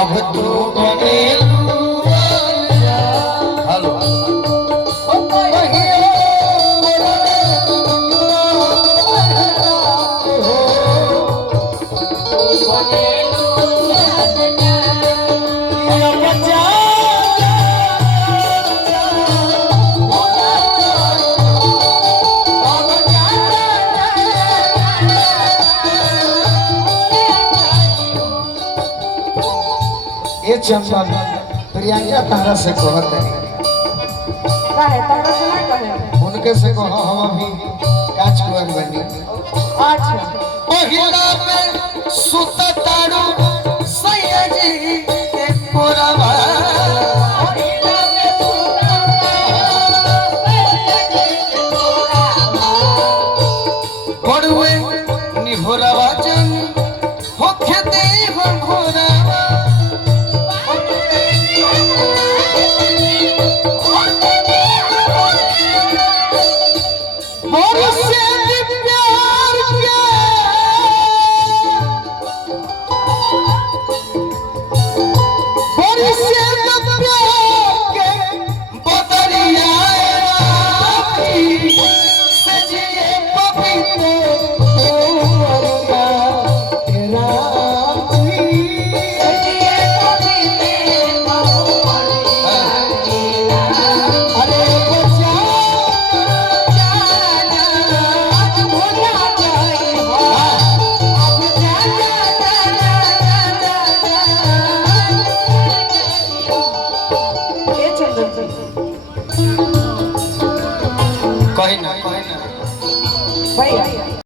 अब तू बने हेलो ये चंपल प्रियंका तारा से कहत है काहे तारा से ना कहे उनके से कहो हम अभी काच कुआर बनी अच्छा पहिला में सुत तारू सैया जी के कोरवा पहिला में पड़ुए निहोरवा जन होखे दे हम भोरवा कोई ना भैया